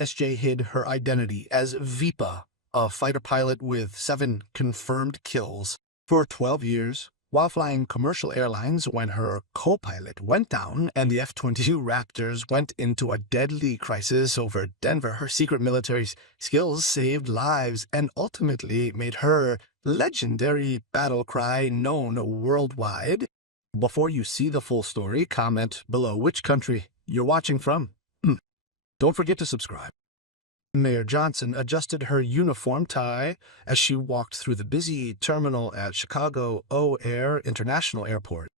SJ hid her identity as Vipa, a fighter pilot with 7 confirmed kills, for 12 years, while flying commercial airlines when her co-pilot went down and the F-22 Raptors went into a deadly crisis over Denver. Her secret military skills saved lives and ultimately made her legendary battle cry known worldwide. Before you see the full story, comment below which country you're watching from. Don't forget to subscribe. Mayor Johnson adjusted her uniform tie as she walked through the busy terminal at Chicago O'Hare International Airport.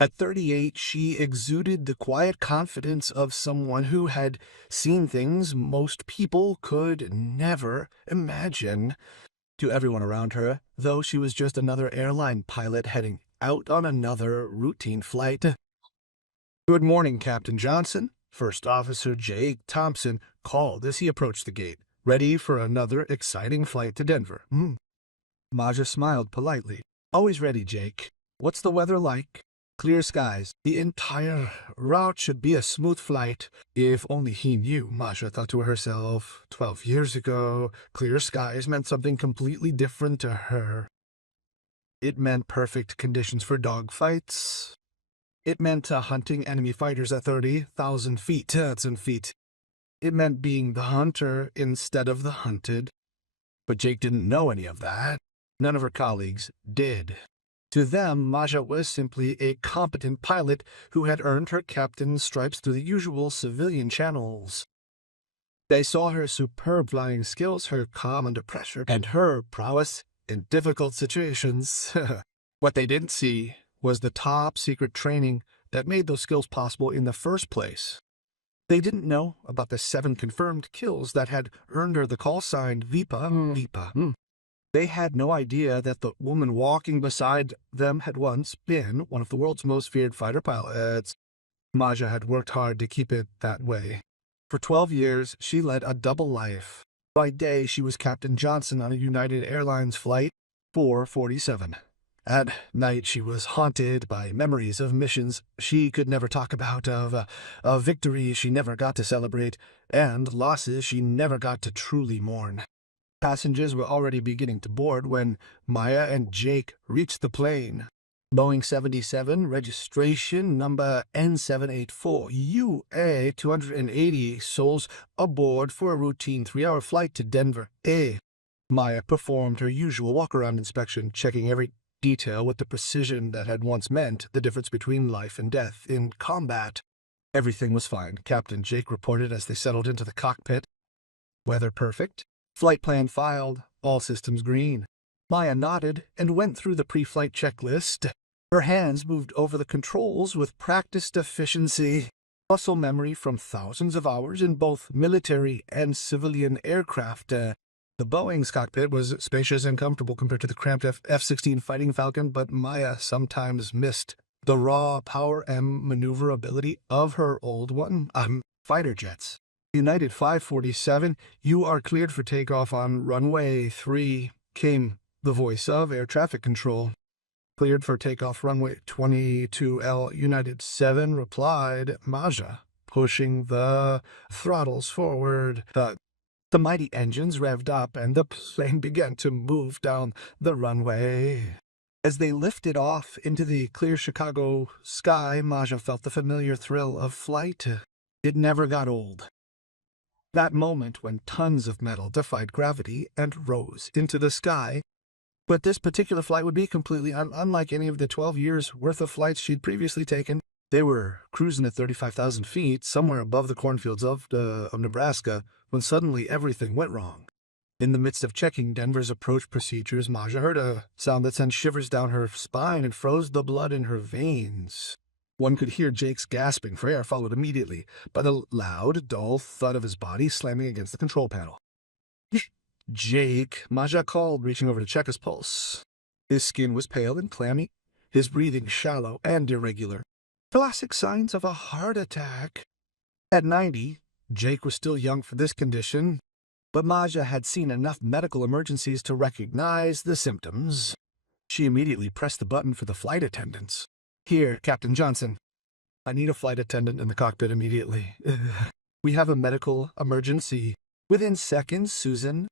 At 38, she exuded the quiet confidence of someone who had seen things most people could never imagine. To everyone around her, though, she was just another airline pilot heading out on another routine flight. "Good morning, Captain Johnson," First Officer Jake Thompson called as he approached the gate, ready for another exciting flight to Denver. Maja smiled politely. "Always ready, Jake. What's the weather like?" "Clear skies. The entire route should be a smooth flight." If only he knew, Maja thought to herself. 12 years ago, clear skies meant something completely different to her. It meant perfect conditions for dogfights. It meant hunting enemy fighters at 30,000 feet. It meant being the hunter instead of the hunted. But Jake didn't know any of that. None of her colleagues did. To them, Maja was simply a competent pilot who had earned her captain's stripes through the usual civilian channels. They saw her superb flying skills, her calm under pressure, and her prowess in difficult situations. What they didn't see was the top-secret training that made those skills possible in the first place. They didn't know about the 7 confirmed kills that had earned her the call sign Vipa. They had no idea that the woman walking beside them had once been one of the world's most feared fighter pilots. Maja had worked hard to keep it that way. For 12 years, she led a double life. By day, she was Captain Johnson on a United Airlines flight 447. At night, she was haunted by memories of missions she could never talk about, of victories she never got to celebrate, and losses she never got to truly mourn. Passengers were already beginning to board when Maya and Jake reached the plane. Boeing 77, registration number N784, UA 280, souls aboard for a routine 3-hour flight to Denver. Maya performed her usual walk-around inspection, checking every detail with the precision that had once meant the difference between life and death in combat. Everything was fine, Captain Jake reported as they settled into the cockpit. Weather perfect. Flight plan filed. All systems green. Maya nodded and went through the pre-flight checklist. Her hands moved over the controls with practiced efficiency. Muscle memory from thousands of hours in both military and civilian aircraft. The Boeing's cockpit was spacious and comfortable compared to the cramped F-16 Fighting Falcon, but Maya sometimes missed the raw power and maneuverability of her old one. Fighter jets. United 547, you are cleared for takeoff on runway 3, came the voice of air traffic control. Cleared for takeoff runway 22L, United 7, replied Maja, pushing the throttles forward. The mighty engines revved up and the plane began to move down the runway. As they lifted off into the clear Chicago sky, Maja felt the familiar thrill of flight. It never got old. That moment when tons of metal defied gravity and rose into the sky. But this particular flight would be completely unlike any of the 12 years' worth of flights she'd previously taken. They were cruising at 35,000 feet, somewhere above the cornfields of Nebraska, when suddenly everything went wrong. In the midst of checking Denver's approach procedures, Maja heard a sound that sent shivers down her spine and froze the blood in her veins. One could hear Jake's gasping for air, followed immediately by the loud, dull thud of his body slamming against the control panel. "Jake," Maja called, reaching over to check his pulse. His skin was pale and clammy, his breathing shallow and irregular. Classic signs of a heart attack. At 90, Jake was still young for this condition, but Maja had seen enough medical emergencies to recognize the symptoms. She immediately pressed the button for the flight attendants. "Here, Captain Johnson. I need a flight attendant in the cockpit immediately. We have a medical emergency." Within seconds, Susan,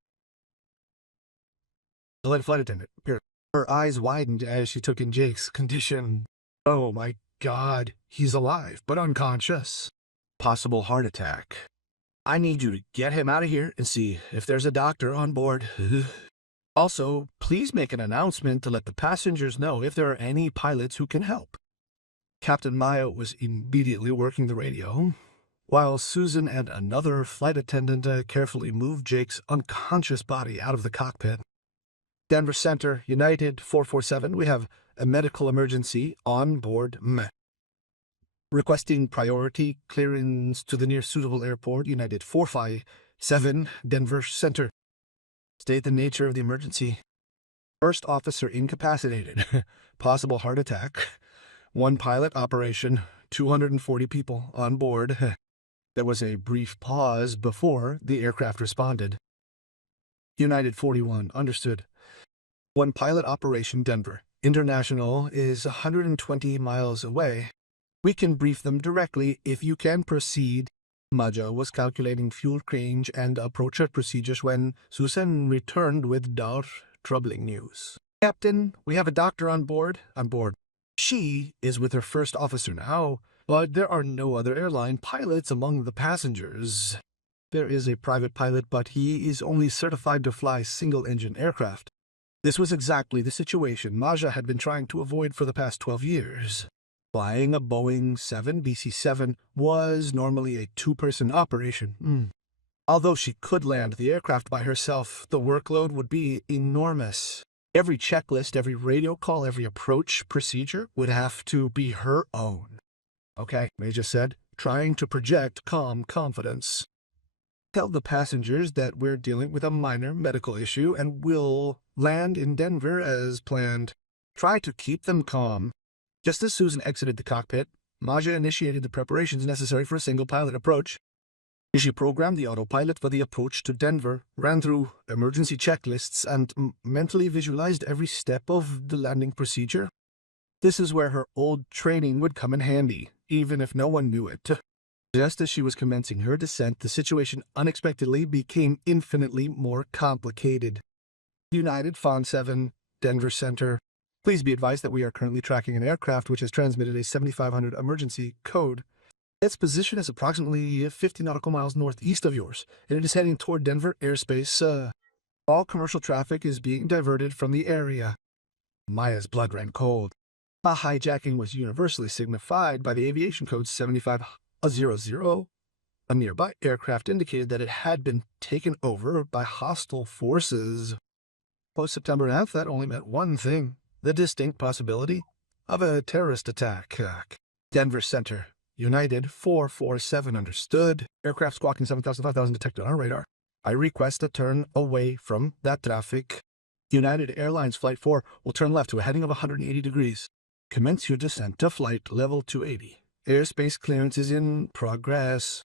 the lead flight attendant, appeared. Her eyes widened as she took in Jake's condition. Oh my God, he's alive, but unconscious. Possible heart attack. I need you to get him out of here and see if there's a doctor on board. Also, please make an announcement to let the passengers know if there are any pilots who can help. Captain Maya was immediately working the radio, while Susan and another flight attendant carefully moved Jake's unconscious body out of the cockpit. Denver Center, United 447, we have a medical emergency on board. Requesting priority clearance to the nearest suitable airport, United 457, Denver Center. State the nature of the emergency. First officer incapacitated. Possible heart attack. One pilot operation. 240 people on board. There was a brief pause before the aircraft responded. United 41, understood. One pilot operation, Denver International, is 120 miles away. We can brief them directly if you can proceed. Maja was calculating fuel range and approach procedures when Susan returned with troubling news. Captain, we have a doctor on board. She is with her first officer now, but there are no other airline pilots among the passengers. There is a private pilot, but he is only certified to fly single-engine aircraft. This was exactly the situation Maja had been trying to avoid for the past 12 years. Flying a Boeing 7 BC-7 was normally a two-person operation. Although she could land the aircraft by herself, the workload would be enormous. Every checklist, every radio call, every approach procedure would have to be her own. Okay, Maja said, trying to project calm confidence. Tell the passengers that we're dealing with a minor medical issue and will land in Denver as planned. Try to keep them calm. Just as Susan exited the cockpit, Maja initiated the preparations necessary for a single-pilot approach. She programmed the autopilot for the approach to Denver, ran through emergency checklists, and mentally visualized every step of the landing procedure. This is where her old training would come in handy, even if no one knew it. Just as she was commencing her descent, the situation unexpectedly became infinitely more complicated. United Fawn 7, Denver Center. Please be advised that we are currently tracking an aircraft which has transmitted a 7500 emergency code. Its position is approximately 50 nautical miles northeast of yours, and it is heading toward Denver airspace. All commercial traffic is being diverted from the area. Maya's blood ran cold. A hijacking was universally signified by the aviation code 7500. A nearby aircraft indicated that it had been taken over by hostile forces. Post-September 9th, that only meant one thing. The distinct possibility of a terrorist attack. Denver Center, United 447, understood. Aircraft squawking 7,000, 5,000 detected on our radar. I request a turn away from that traffic. United Airlines Flight 4 will turn left to a heading of 180 degrees. Commence your descent to flight level 280. Airspace clearance is in progress.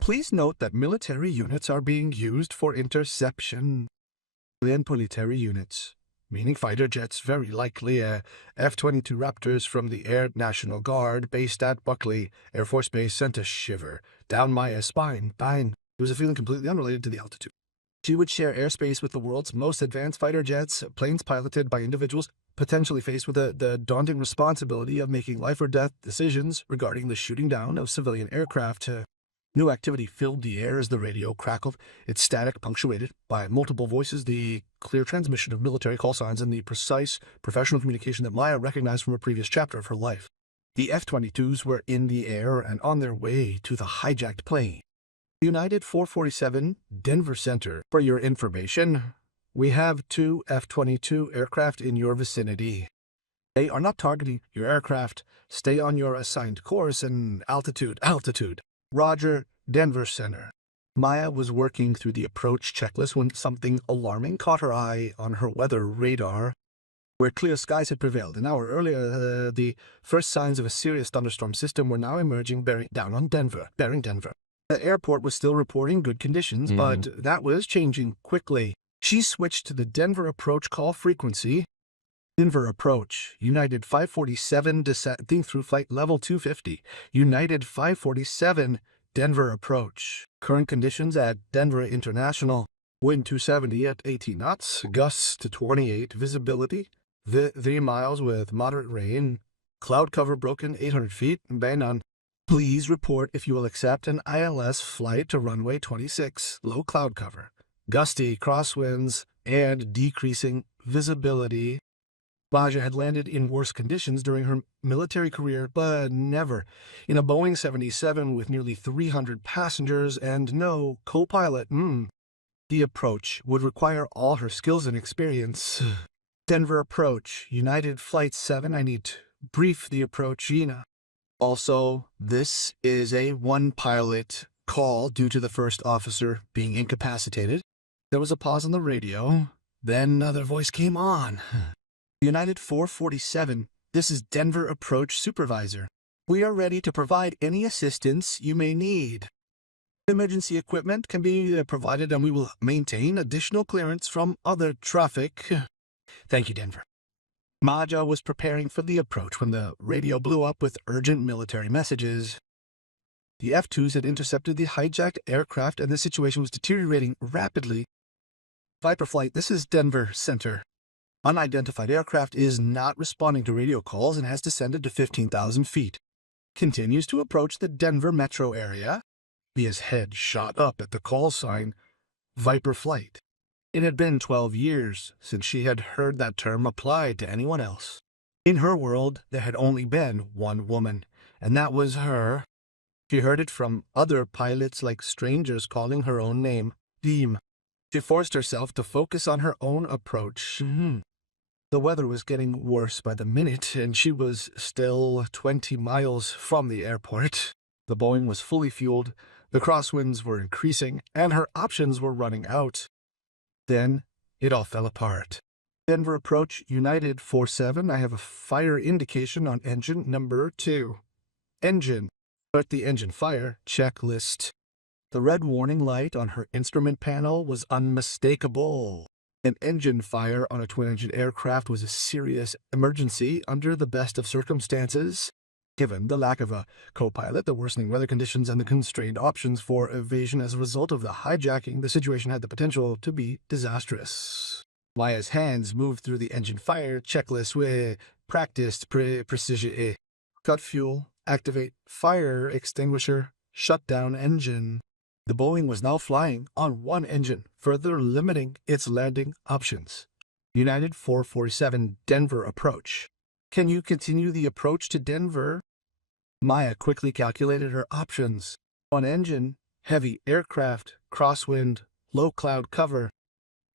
Please note that military units are being used for interception. And military units, meaning fighter jets, very likely F-22 Raptors from the Air National Guard based at Buckley Air Force Base, sent a shiver down my spine. It was a feeling completely unrelated to the altitude. She would share airspace with the world's most advanced fighter jets, planes piloted by individuals potentially faced with the daunting responsibility of making life-or-death decisions regarding the shooting down of civilian aircraft. New activity filled the air as the radio crackled, its static punctuated by multiple voices, the clear transmission of military call signs, and the precise professional communication that Maya recognized from a previous chapter of her life. The F-22s were in the air and on their way to the hijacked plane. United 447, Denver Center. For your information, we have 2 F-22 aircraft in your vicinity. They are not targeting your aircraft. Stay on your assigned course and altitude. Roger, Denver Center. Maya was working through the approach checklist when something alarming caught her eye on her weather radar. Where clear skies had prevailed an hour earlier, the first signs of a serious thunderstorm system were now emerging, bearing Denver. The airport was still reporting good conditions, but that was changing quickly. She switched to the Denver approach call frequency. Denver approach, United 547 descending through flight level 250. United 547 Denver approach. Current conditions at Denver International. Wind 270 at 18 knots, gusts to 28, visibility 3 miles with moderate rain. Cloud cover broken 800 feet, bay none. Please report if you will accept an ILS flight to runway 26, low cloud cover, gusty crosswinds, and decreasing visibility. Maja had landed in worse conditions during her military career, but never in a Boeing 77 with nearly 300 passengers and no co-pilot. The approach would require all her skills and experience. Denver approach, United Flight 7, I need to brief the approach, Gina. Also, this is a one-pilot call due to the first officer being incapacitated. There was a pause on the radio. Then another voice came on. United 447, this is Denver Approach Supervisor. We are ready to provide any assistance you may need. Emergency equipment can be provided and we will maintain additional clearance from other traffic. Thank you, Denver. Maja was preparing for the approach when the radio blew up with urgent military messages. The F-2s had intercepted the hijacked aircraft and the situation was deteriorating rapidly. Viper Flight, this is Denver Center. Unidentified aircraft is not responding to radio calls and has descended to 15,000 feet. Continues to approach the Denver metro area. His head shot up at the call sign, Viper Flight. It had been 12 years since she had heard that term applied to anyone else. In her world, there had only been one woman, and that was her. She heard it from other pilots like strangers calling her own name, Deem. She forced herself to focus on her own approach. The weather was getting worse by the minute, and she was still 20 miles from the airport. The Boeing was fully fueled, the crosswinds were increasing, and her options were running out. Then it all fell apart. Denver approach, United 47, I have a fire indication on engine number 2. Engine. Start the engine fire checklist. The red warning light on her instrument panel was unmistakable. An engine fire on a twin-engine aircraft was a serious emergency under the best of circumstances. Given the lack of a co-pilot, the worsening weather conditions, and the constrained options for evasion as a result of the hijacking, the situation had the potential to be disastrous. Maya's hands moved through the engine fire checklist with practiced precision. Cut fuel, activate fire extinguisher, shut down engine. The Boeing was now flying on one engine, further limiting its landing options. United 447 Denver approach. Can you continue the approach to Denver? Maya quickly calculated her options. One engine, heavy aircraft, crosswind, low cloud cover.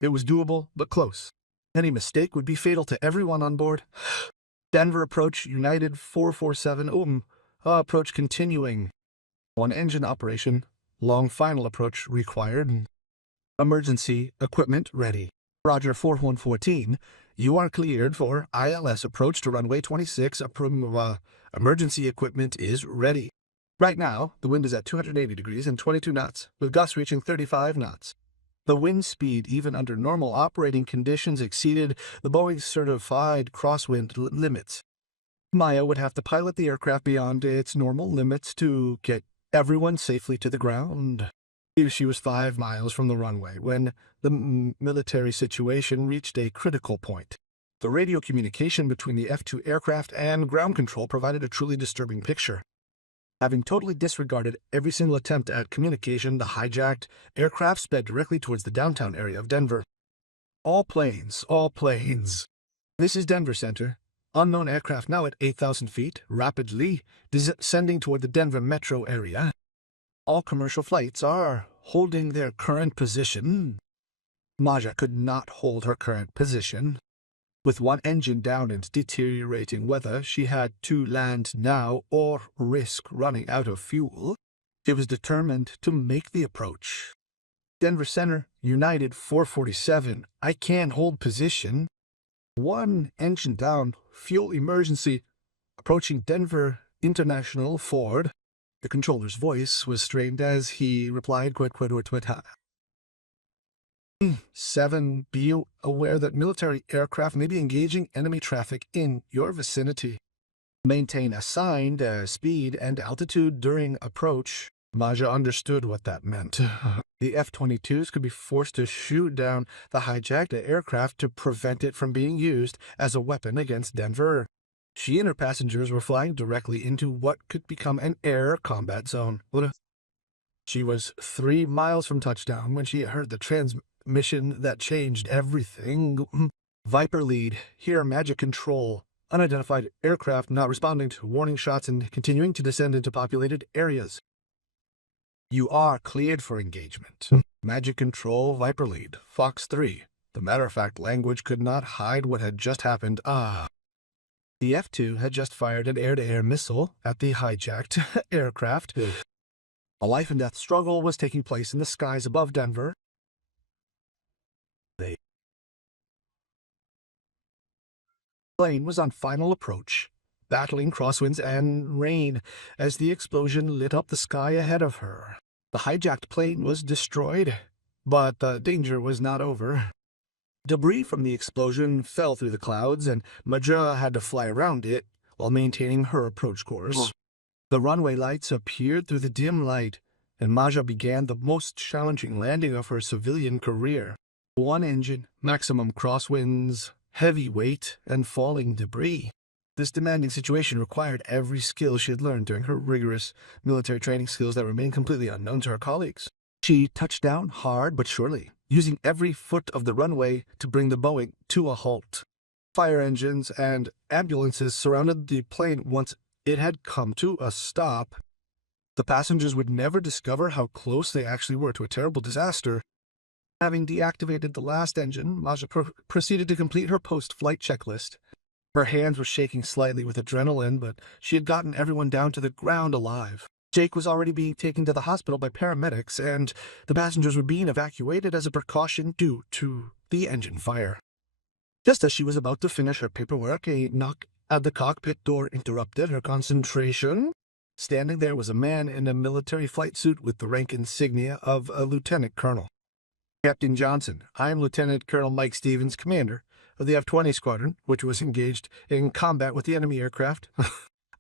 It was doable, but close. Any mistake would be fatal to everyone on board. Denver approach, United 447 approach continuing. One engine operation, long final approach required. Emergency equipment ready. Roger 4114. You are cleared for ILS approach to runway 26. Emergency equipment is ready. Right now, the wind is at 280 degrees and 22 knots, with gusts reaching 35 knots. The wind speed, even under normal operating conditions, exceeded the Boeing certified crosswind limits. Maya would have to pilot the aircraft beyond its normal limits to get everyone safely to the ground. She was 5 miles from the runway when the military situation reached a critical point. The radio communication between the F-2 aircraft and ground control provided a truly disturbing picture. Having totally disregarded every single attempt at communication, the hijacked aircraft sped directly towards the downtown area of Denver. All planes. This is Denver Center. Unknown aircraft now at 8,000 feet, rapidly descending toward the Denver metro area. All commercial flights are holding their current position. Maja could not hold her current position. With one engine down and deteriorating weather, she had to land now or risk running out of fuel. She was determined to make the approach. Denver Center, United 447, I can't hold position. One engine down, fuel emergency, approaching Denver International Ford. The controller's voice was strained as he replied, "7. Be aware that military aircraft may be engaging enemy traffic in your vicinity. Maintain assigned speed and altitude during approach. Maja understood what that meant. The F-22s could be forced to shoot down the hijacked aircraft to prevent it from being used as a weapon against Denver. She and her passengers were flying directly into what could become an air combat zone. She was 3 miles from touchdown when she heard the transmission that changed everything. Viper lead, here magic control. Unidentified aircraft not responding to warning shots and continuing to descend into populated areas. You are cleared for engagement. Magic control, Viper lead, Fox 3. The matter-of-fact language could not hide what had just happened. The F-2 had just fired an air-to-air missile at the hijacked aircraft. A life-and-death struggle was taking place in the skies above Denver. The plane was on final approach, battling crosswinds and rain as the explosion lit up the sky ahead of her. The hijacked plane was destroyed, but the danger was not over. Debris from the explosion fell through the clouds, and Maja had to fly around it while maintaining her approach course. The runway lights appeared through the dim light, and Maja began the most challenging landing of her civilian career. One engine, maximum crosswinds, heavy weight, and falling debris. This demanding situation required every skill she had learned during her rigorous military training, skills that remained completely unknown to her colleagues. She touched down hard but surely, using every foot of the runway to bring the Boeing to a halt. Fire engines and ambulances surrounded the plane once it had come to a stop. The passengers would never discover how close they actually were to a terrible disaster. Having deactivated the last engine, Maja proceeded to complete her post-flight checklist. Her hands were shaking slightly with adrenaline, but she had gotten everyone down to the ground alive. Jake was already being taken to the hospital by paramedics, and the passengers were being evacuated as a precaution due to the engine fire. Just as she was about to finish her paperwork, a knock at the cockpit door interrupted her concentration. Standing there was a man in a military flight suit with the rank insignia of a lieutenant colonel. Captain Johnson, I am Lieutenant Colonel Mike Stevens, commander of the F-20 squadron, which was engaged in combat with the enemy aircraft.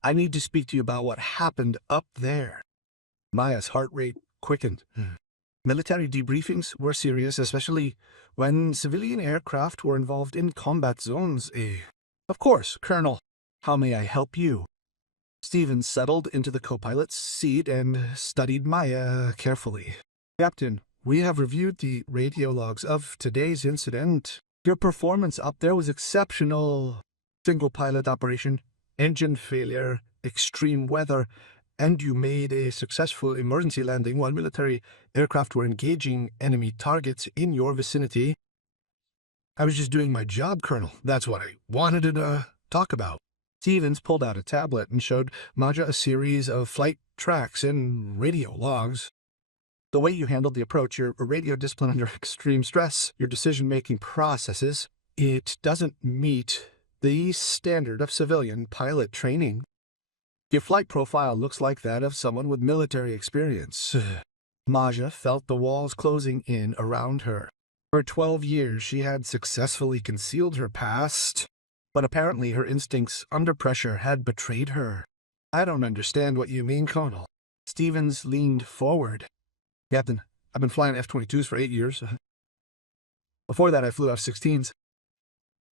I need to speak to you about what happened up there. Maya's heart rate quickened. Military debriefings were serious, especially when civilian aircraft were involved in combat zones. Of course, Colonel. How may I help you? Stevens settled into the co-pilot's seat and studied Maya carefully. Captain, we have reviewed the radio logs of today's incident. Your performance up there was exceptional. Single pilot operation, engine failure, extreme weather, and you made a successful emergency landing while military aircraft were engaging enemy targets in your vicinity. I was just doing my job, Colonel. That's what I wanted to talk about. Stevens pulled out a tablet and showed Maja a series of flight tracks and radio logs. The way you handled the approach, your radio discipline under extreme stress, your decision-making processes, it doesn't meet the standard of civilian pilot training. Your flight profile looks like that of someone with military experience. Maja felt the walls closing in around her. For 12 years, she had successfully concealed her past, but apparently her instincts under pressure had betrayed her. I don't understand what you mean, Colonel. Stevens leaned forward. Captain, I've been flying F-22s for 8 years. Before that, I flew F-16s.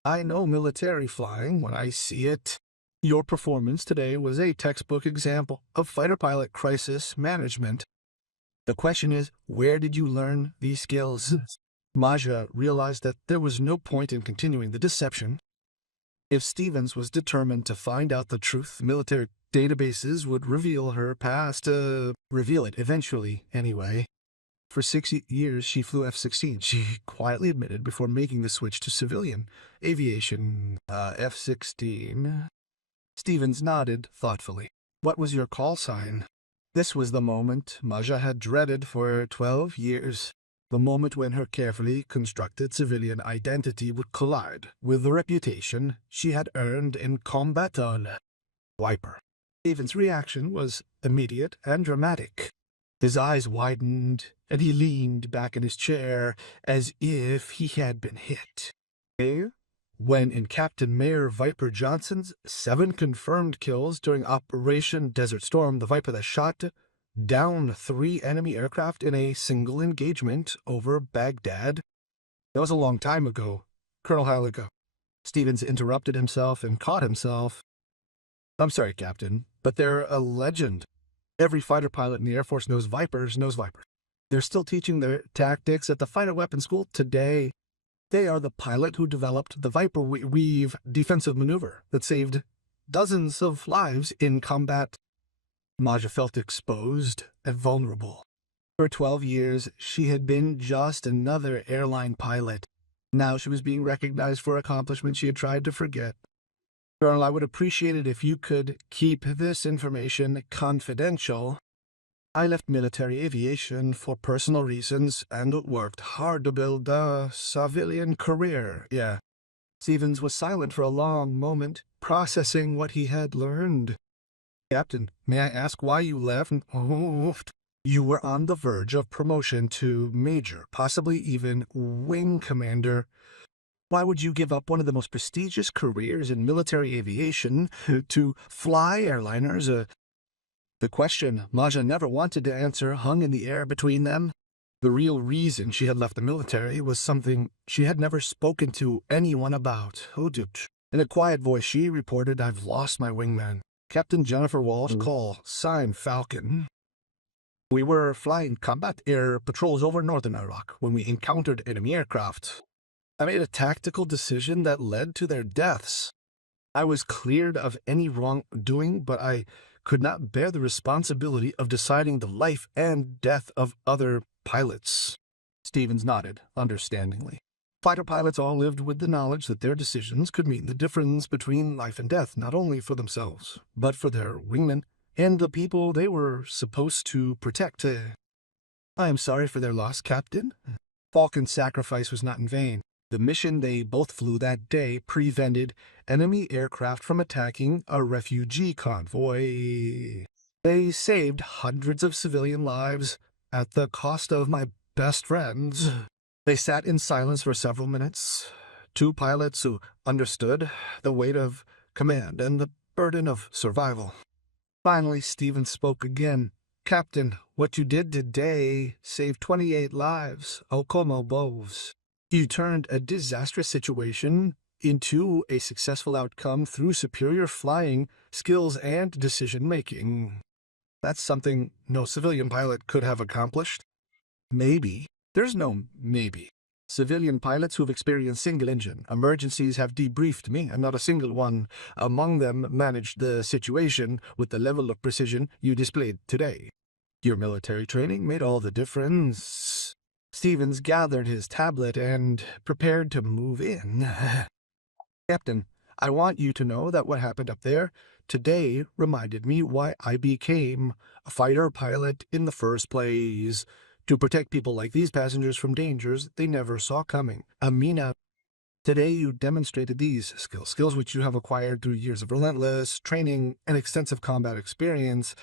I know military flying when I see it. Your performance today was a textbook example of fighter pilot crisis management. The question is, where did you learn these skills? Maja realized that there was no point in continuing the deception. If Stevens was determined to find out the truth, military databases would reveal her past, reveal it eventually, anyway. For 6 years, she flew F-16, she quietly admitted before making the switch to civilian aviation. F-16. Stevens nodded thoughtfully. What was your call sign? This was the moment Maja had dreaded for 12 years. The moment when her carefully constructed civilian identity would collide with the reputation she had earned in combat on Viper. Stevens' reaction was immediate and dramatic. His eyes widened, and he leaned back in his chair as if he had been hit. When in Captain Mayor Viper Johnson's 7 confirmed kills during Operation Desert Storm, the Viper that shot down 3 enemy aircraft in a single engagement over Baghdad. That was a long time ago, Colonel Halliga. Stevens interrupted himself and caught himself. I'm sorry, Captain, but they're a legend. Every fighter pilot in the Air Force knows Vipers. They're still teaching their tactics at the fighter weapons school today. They are the pilot who developed the Viper Weave defensive maneuver that saved dozens of lives in combat. Maja felt exposed and vulnerable. For 12 years, she had been just another airline pilot. Now she was being recognized for accomplishments she had tried to forget. Colonel, I would appreciate it if you could keep this information confidential. I left military aviation for personal reasons and worked hard to build a civilian career. Yeah. Stevens was silent for a long moment, processing what he had learned. Captain, may I ask why you left? Oh, you were on the verge of promotion to major, possibly even wing commander. Why would you give up one of the most prestigious careers in military aviation to fly airliners? The question Maja never wanted to answer hung in the air between them. The real reason she had left the military was something she had never spoken to anyone about. In a quiet voice, she reported, I've lost my wingman. Captain Jennifer Walsh, call, sign Falcon. We were flying combat air patrols over northern Iraq when we encountered enemy aircraft. I made a tactical decision that led to their deaths. I was cleared of any wrongdoing, but I could not bear the responsibility of deciding the life and death of other pilots. Stevens nodded, understandingly. Fighter pilots all lived with the knowledge that their decisions could mean the difference between life and death, not only for themselves, but for their wingmen and the people they were supposed to protect. I am sorry for their loss, Captain. Falcon's sacrifice was not in vain. The mission they both flew that day prevented enemy aircraft from attacking a refugee convoy. They saved hundreds of civilian lives at the cost of my best friends. They sat in silence for several minutes, 2 pilots who understood the weight of command and the burden of survival. Finally, Stevens spoke again. Captain, what you did today saved 28 lives. Como boves. You turned a disastrous situation into a successful outcome through superior flying skills and decision-making. That's something no civilian pilot could have accomplished. Maybe. There's no maybe. Civilian pilots who've experienced single-engine emergencies have debriefed me, and not a single one among them managed the situation with the level of precision you displayed today. Your military training made all the difference. Stevens gathered his tablet and prepared to move in. Captain, I want you to know that what happened up there today reminded me why I became a fighter pilot in the first place. To protect people like these passengers from dangers they never saw coming. Amina, today you demonstrated these skills which you have acquired through years of relentless training and extensive combat experience.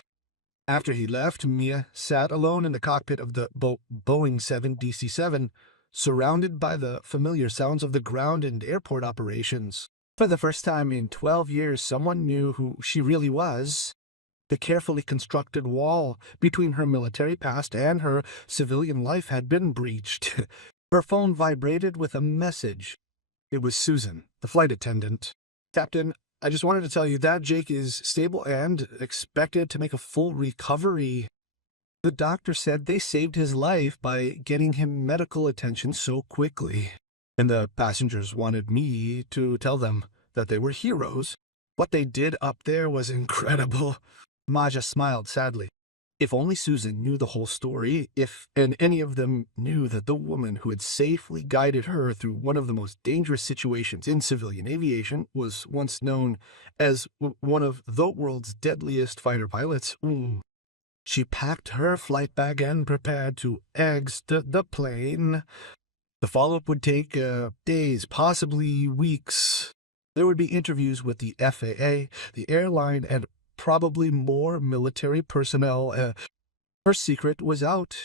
After he left, Mia sat alone in the cockpit of the Boeing 7 DC-7, surrounded by the familiar sounds of the ground and airport operations. For the first time in 12 years, someone knew who she really was. The carefully constructed wall between her military past and her civilian life had been breached. Her phone vibrated with a message. It was Susan, the flight attendant. Captain, I just wanted to tell you that Jake is stable and expected to make a full recovery. The doctor said they saved his life by getting him medical attention so quickly. And the passengers wanted me to tell them that they were heroes. What they did up there was incredible. Maja smiled sadly. If only Susan knew the whole story, and any of them knew that the woman who had safely guided her through one of the most dangerous situations in civilian aviation was once known as one of the world's deadliest fighter pilots. She packed her flight bag and prepared to exit the plane. The follow-up would take days, possibly weeks. There would be interviews with the FAA, the airline, and probably more military personnel. Her secret was out,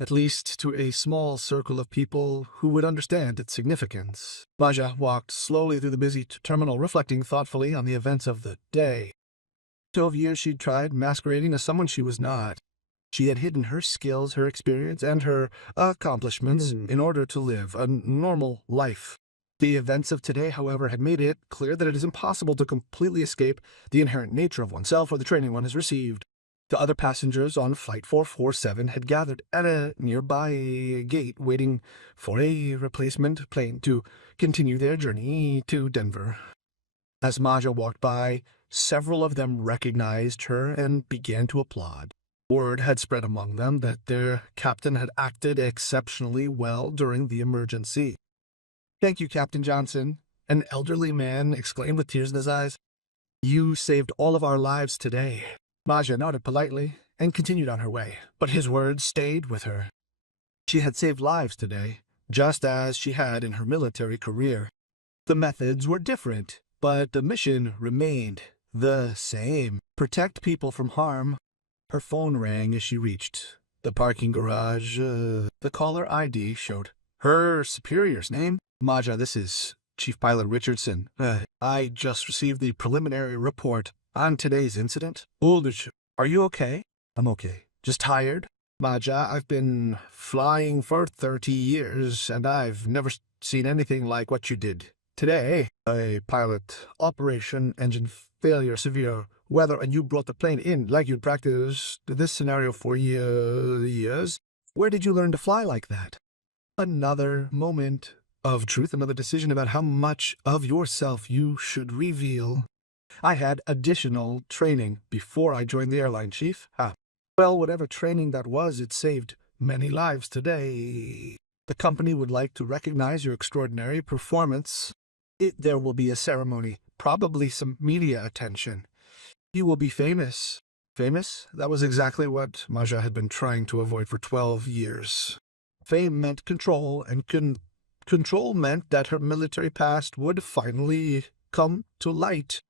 at least to a small circle of people who would understand its significance. Maja walked slowly through the busy terminal, reflecting thoughtfully on the events of the day. 12 years she'd tried masquerading as someone she was not. She had hidden her skills, her experience, and her accomplishments in order to live a normal life. The events of today, however, had made it clear that it is impossible to completely escape the inherent nature of oneself or the training one has received. The other passengers on Flight 447 had gathered at a nearby gate waiting for a replacement plane to continue their journey to Denver. As Maja walked by, several of them recognized her and began to applaud. Word had spread among them that their captain had acted exceptionally well during the emergency. "Thank you, Captain Johnson," an elderly man exclaimed with tears in his eyes. "You saved all of our lives today." Maja nodded politely and continued on her way, but his words stayed with her. She had saved lives today, just as she had in her military career. The methods were different, but the mission remained the same: protect people from harm. Her phone rang as she reached the parking garage. The caller ID showed her superior's name. "Maja, this is Chief Pilot Richardson. I just received the preliminary report on today's incident." "Oldrich, are you okay?" "I'm okay. Just tired." "Maja, I've been flying for 30 years, and I've never seen anything like what you did today. A pilot operation, engine failure, severe weather, and you brought the plane in like you'd practiced this scenario for years. Where did you learn to fly like that?" Another moment of truth, another decision about how much of yourself you should reveal. "I had additional training before I joined the airline, Chief." "Well, whatever training that was, it saved many lives today. The company would like to recognize your extraordinary performance. There will be a ceremony, probably some media attention. You will be famous." Famous? That was exactly what Maja had been trying to avoid for 12 years. Fame meant control, and control meant that her military past would finally come to light.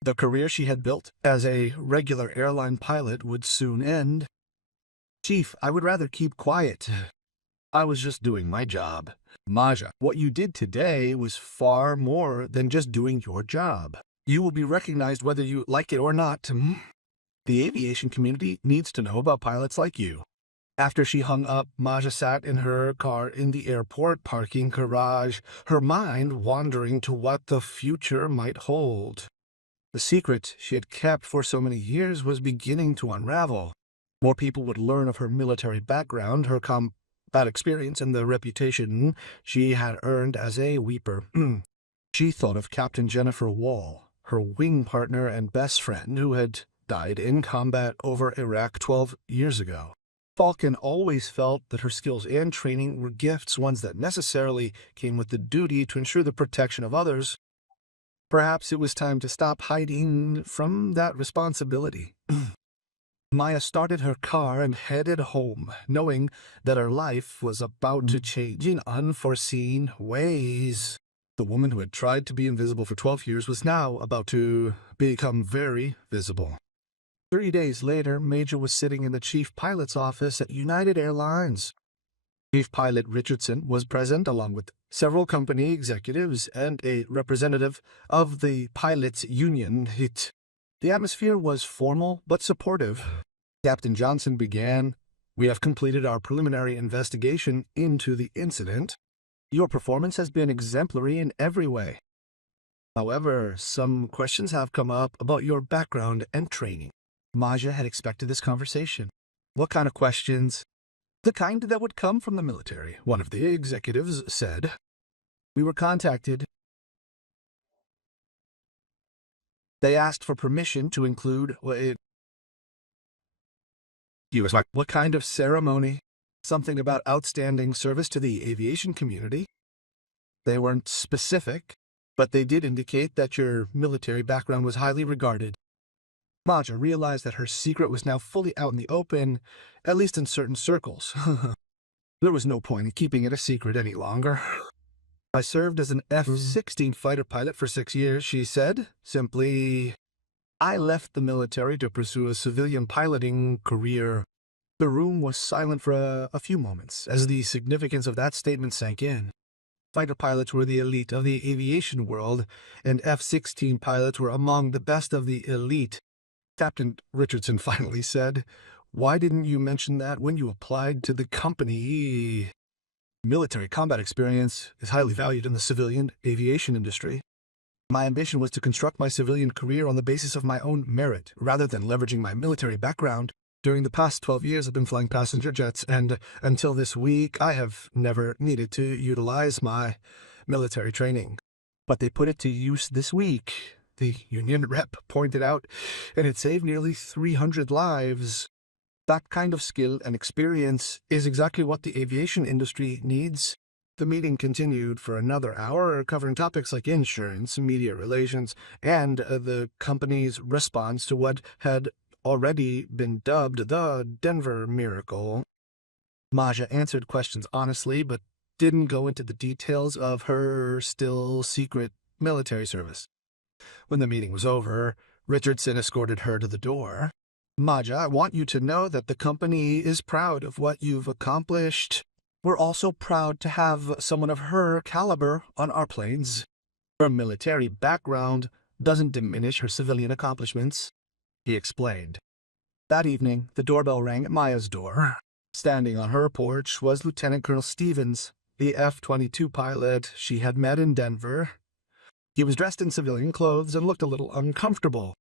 The career she had built as a regular airline pilot would soon end. "Chief, I would rather keep quiet. I was just doing my job." "Maja, what you did today was far more than just doing your job. You will be recognized whether you like it or not. The aviation community needs to know about pilots like you." After she hung up, Maja sat in her car in the airport parking garage, her mind wandering to what the future might hold. The secret she had kept for so many years was beginning to unravel. More people would learn of her military background, her combat experience, and the reputation she had earned as a weeper. She thought of Captain Jennifer Wall, her wing partner and best friend, who had died in combat over Iraq 12 years ago. Falcon always felt that her skills and training were gifts, ones that necessarily came with the duty to ensure the protection of others. Perhaps it was time to stop hiding from that responsibility. Maya started her car and headed home, knowing that her life was about to change in unforeseen ways. The woman who had tried to be invisible for 12 years was now about to become very visible. 3 days later, Major was sitting in the chief pilot's office at United Airlines. Chief Pilot Richardson was present, along with several company executives and a representative of the pilots' union. The atmosphere was formal but supportive. Captain Johnson began, "We have completed our preliminary investigation into the incident. Your performance has been exemplary in every way. However, some questions have come up about your background and training." Maja had expected this conversation. "What kind of questions?" "The kind that would come from the military," one of the executives said. "We were contacted. They asked for permission to include He was like, "What kind of ceremony?" "Something about outstanding service to the aviation community." They weren't specific, but they did indicate that your military background was highly regarded. Maja realized that her secret was now fully out in the open, at least in certain circles. There was no point in keeping it a secret any longer. "I served as an F-16 fighter pilot for 6 years, she said, simply. "I left the military to pursue a civilian piloting career." The room was silent for a few moments as the significance of that statement sank in. Fighter pilots were the elite of the aviation world, and F-16 pilots were among the best of the elite. Captain Richardson finally said, Why didn't you mention that when you applied to the company? Military combat experience is highly valued in the civilian aviation industry. My ambition was to construct my civilian career on the basis of my own merit, rather than leveraging my military background. During the past 12 years, I've been flying passenger jets, and until this week, I have never needed to utilize my military training. But they put it to use this week, the union rep pointed out, and it saved nearly 300 lives. That kind of skill and experience is exactly what the aviation industry needs. The meeting continued for another hour, covering topics like insurance, media relations, and the company's response to what had already been dubbed the Denver Miracle. Maja answered questions honestly, but didn't go into the details of her still secret military service. When the meeting was over, Richardson escorted her to the door. Maja, I want you to know that the company is proud of what you've accomplished. We're also proud to have someone of her caliber on our planes. Her military background doesn't diminish her civilian accomplishments, he explained. That evening, the doorbell rang at Maya's door. Standing on her porch was Lieutenant Colonel Stevens, the F-22 pilot she had met in Denver. He was dressed in civilian clothes and looked a little uncomfortable.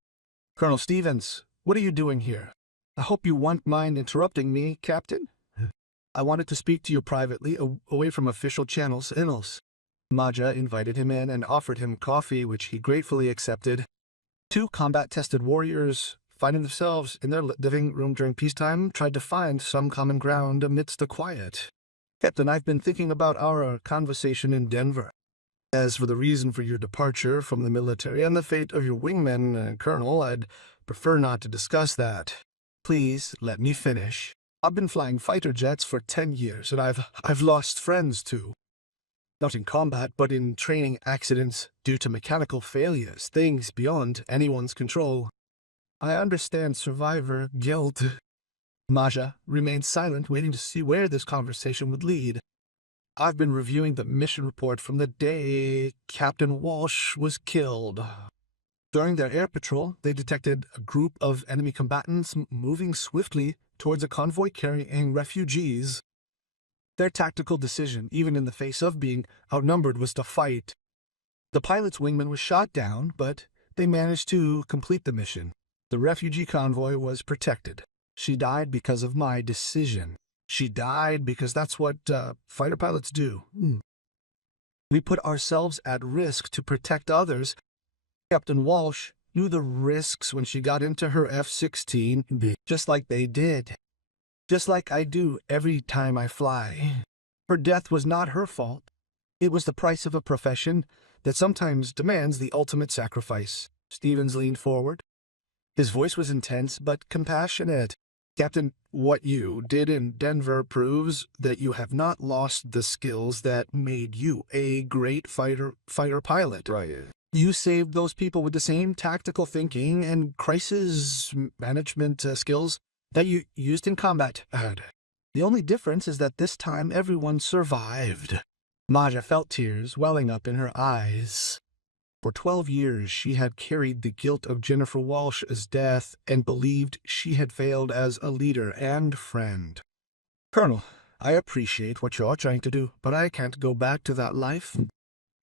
Colonel Stevens, what are you doing here? I hope you won't mind interrupting me, Captain. I wanted to speak to you privately, away from official channels. Maja invited him in and offered him coffee, which he gratefully accepted. Two combat-tested warriors, finding themselves in their living room during peacetime, tried to find some common ground amidst the quiet. Captain, I've been thinking about our conversation in Denver. As for the reason for your departure from the military and the fate of your wingman, Colonel, I'd prefer not to discuss that. Please let me finish. I've been flying fighter jets for 10 years, and I've lost friends too. Not in combat, but in training accidents due to mechanical failures, things beyond anyone's control. I understand survivor guilt. Maja remained silent, waiting to see where this conversation would lead. I've been reviewing the mission report from the day Captain Walsh was killed. During their air patrol, they detected a group of enemy combatants moving swiftly towards a convoy carrying refugees. Their tactical decision, even in the face of being outnumbered, was to fight. The pilot's wingman was shot down, but they managed to complete the mission. The refugee convoy was protected. She died because of my decision. She died because that's what fighter pilots do. We put ourselves at risk to protect others. Captain Walsh knew the risks when she got into her F-16, just like they did. Just like I do every time I fly. Her death was not her fault. It was the price of a profession that sometimes demands the ultimate sacrifice. Stevens leaned forward. His voice was intense but compassionate. Captain, what you did in Denver proves that you have not lost the skills that made you a great fighter pilot. Right. You saved those people with the same tactical thinking and crisis management skills that you used in combat. The only difference is that this time everyone survived. Maja felt tears welling up in her eyes. For 12 years she had carried the guilt of Jennifer Walsh's death and believed she had failed as a leader and friend. Colonel, I appreciate what you're trying to do, but I can't go back to that life.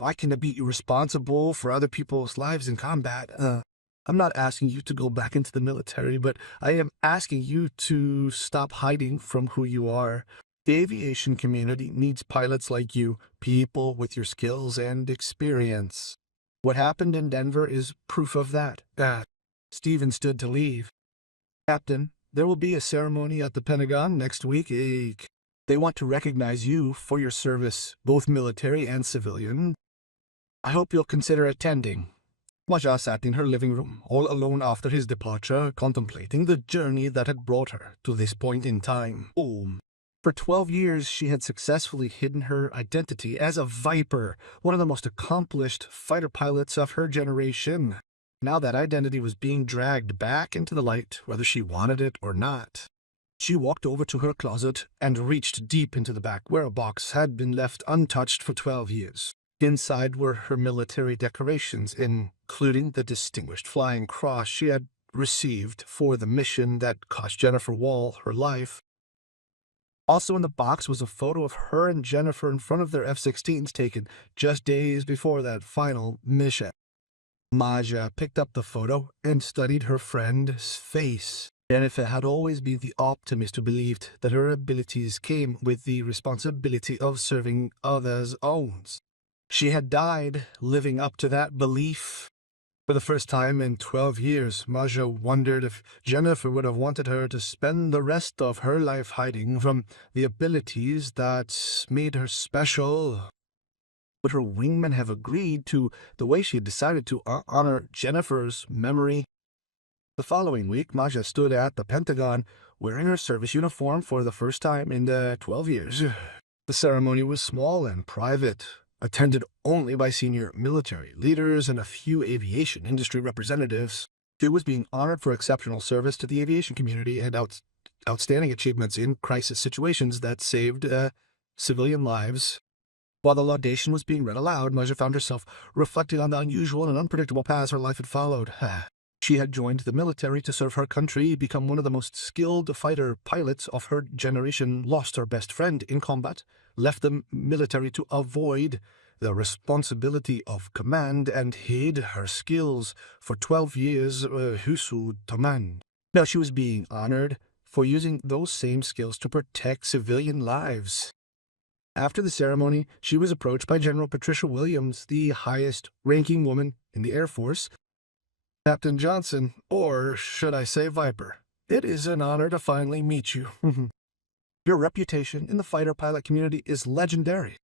I cannot be responsible for other people's lives in combat. I'm not asking you to go back into the military, but I am asking you to stop hiding from who you are. The aviation community needs pilots like you, people with your skills and experience. What happened in Denver is proof of that. Stephen stood to leave. Captain, there will be a ceremony at the Pentagon next week. They want to recognize you for your service, both military and civilian. I hope you'll consider attending. Maja sat in her living room, all alone after his departure, contemplating the journey that had brought her to this point in time. For 12 years, she had successfully hidden her identity as a Viper, one of the most accomplished fighter pilots of her generation. Now that identity was being dragged back into the light, whether she wanted it or not. She walked over to her closet and reached deep into the back, where a box had been left untouched for 12 years. Inside were her military decorations, including the Distinguished Flying Cross she had received for the mission that cost Jennifer Wall her life. Also in the box was a photo of her and Jennifer in front of their F-16s taken just days before that final mission. Maja picked up the photo and studied her friend's face. Jennifer had always been the optimist who believed that her abilities came with the responsibility of serving others' owns. She had died living up to that belief. For the first time in 12 years, Maja wondered if Jennifer would have wanted her to spend the rest of her life hiding from the abilities that made her special. Would her wingman have agreed to the way she had decided to honor Jennifer's memory? The following week, Maja stood at the Pentagon wearing her service uniform for the first time in 12 years. The ceremony was small and private, attended only by senior military leaders and a few aviation industry representatives. She was being honored for exceptional service to the aviation community and outstanding achievements in crisis situations that saved civilian lives. While the laudation was being read aloud, Maja found herself reflecting on the unusual and unpredictable paths her life had followed. She had joined the military to serve her country, become one of the most skilled fighter pilots of her generation, lost her best friend in combat, left the military to avoid the responsibility of command, and hid her skills for 12 years, Husu Taman. Now she was being honored for using those same skills to protect civilian lives. After the ceremony, she was approached by General Patricia Williams, the highest-ranking woman in the Air Force. Captain Johnson, or should I say Viper, it is an honor to finally meet you. Your reputation in the fighter pilot community is legendary.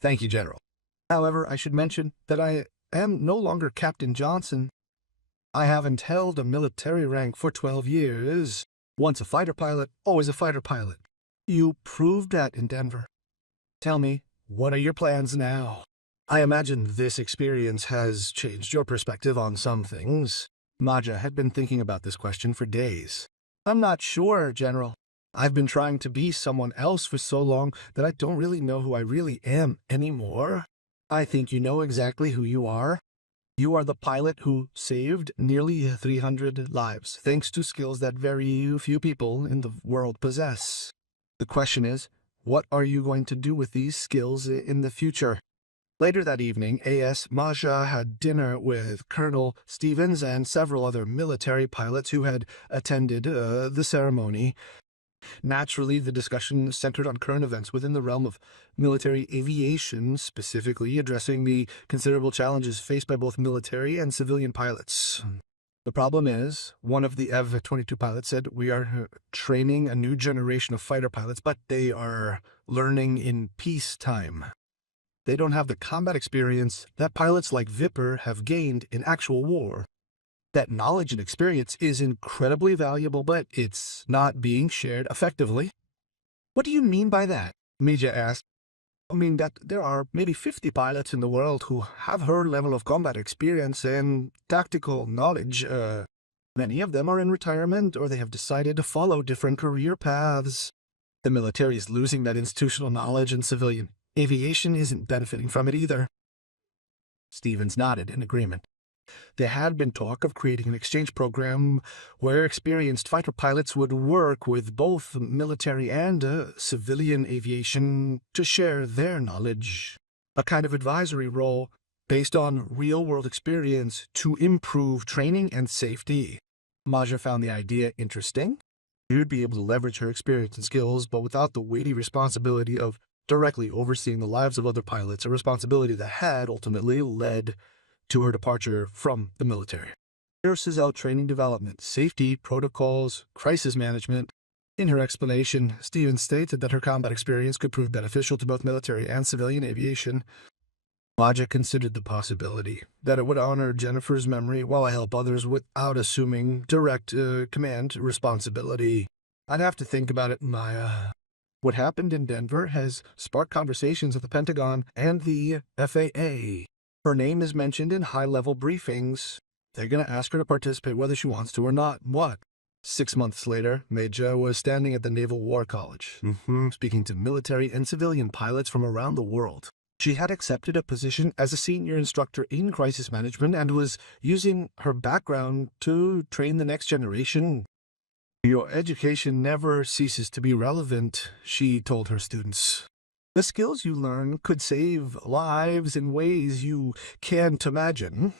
Thank you, General. However, I should mention that I am no longer Captain Johnson. I haven't held a military rank for 12 years. Once a fighter pilot, always a fighter pilot. You proved that in Denver. Tell me, what are your plans now? I imagine this experience has changed your perspective on some things. Maja had been thinking about this question for days. I'm not sure, General. I've been trying to be someone else for so long that I don't really know who I really am anymore. I think you know exactly who you are. You are the pilot who saved nearly 300 lives, thanks to skills that very few people in the world possess. The question is, what are you going to do with these skills in the future? Later that evening, A.S. Maja had dinner with Colonel Stevens and several other military pilots who had attended the ceremony. Naturally, the discussion centered on current events within the realm of military aviation, specifically addressing the considerable challenges faced by both military and civilian pilots. The problem is, one of the F-22 pilots said, we are training a new generation of fighter pilots, but they are learning in peacetime. They don't have the combat experience that pilots like Viper have gained in actual war. That knowledge and experience is incredibly valuable, but it's not being shared effectively. What do you mean by that? Maja asked. I mean that there are maybe 50 pilots in the world who have her level of combat experience and tactical knowledge. Many of them are in retirement or they have decided to follow different career paths. The military is losing that institutional knowledge, and civilian aviation isn't benefiting from it either. Stevens nodded in agreement. There had been talk of creating an exchange program where experienced fighter pilots would work with both military and civilian aviation to share their knowledge. A kind of advisory role based on real-world experience to improve training and safety. Maja found the idea interesting. She would be able to leverage her experience and skills, but without the weighty responsibility of directly overseeing the lives of other pilots, a responsibility that had ultimately led to her departure from the military. Nurses out training development, safety, protocols, crisis management. In her explanation, Stevens stated that her combat experience could prove beneficial to both military and civilian aviation. Maja considered the possibility that it would honor Jennifer's memory while help others without assuming direct command responsibility. I'd have to think about it, Maya. What happened in Denver has sparked conversations at the Pentagon and the FAA. Her name is mentioned in high-level briefings. They're going to ask her to participate whether she wants to or not. What? 6 months later, Maja was standing at the Naval War College, speaking to military and civilian pilots from around the world. She had accepted a position as a senior instructor in crisis management and was using her background to train the next generation. "Your education never ceases to be relevant," she told her students. "The skills you learn could save lives in ways you can't imagine."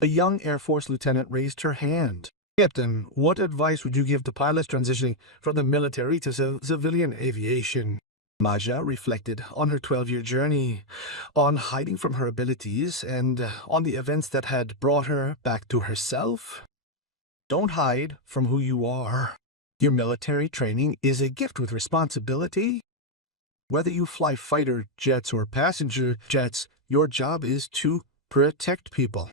A young Air Force lieutenant raised her hand. "Captain, what advice would you give to pilots transitioning from the military to civilian aviation?" Maja reflected on her 12-year journey, on hiding from her abilities, and on the events that had brought her back to herself. Don't hide from who you are. Your military training is a gift with responsibility. Whether you fly fighter jets or passenger jets, your job is to protect people.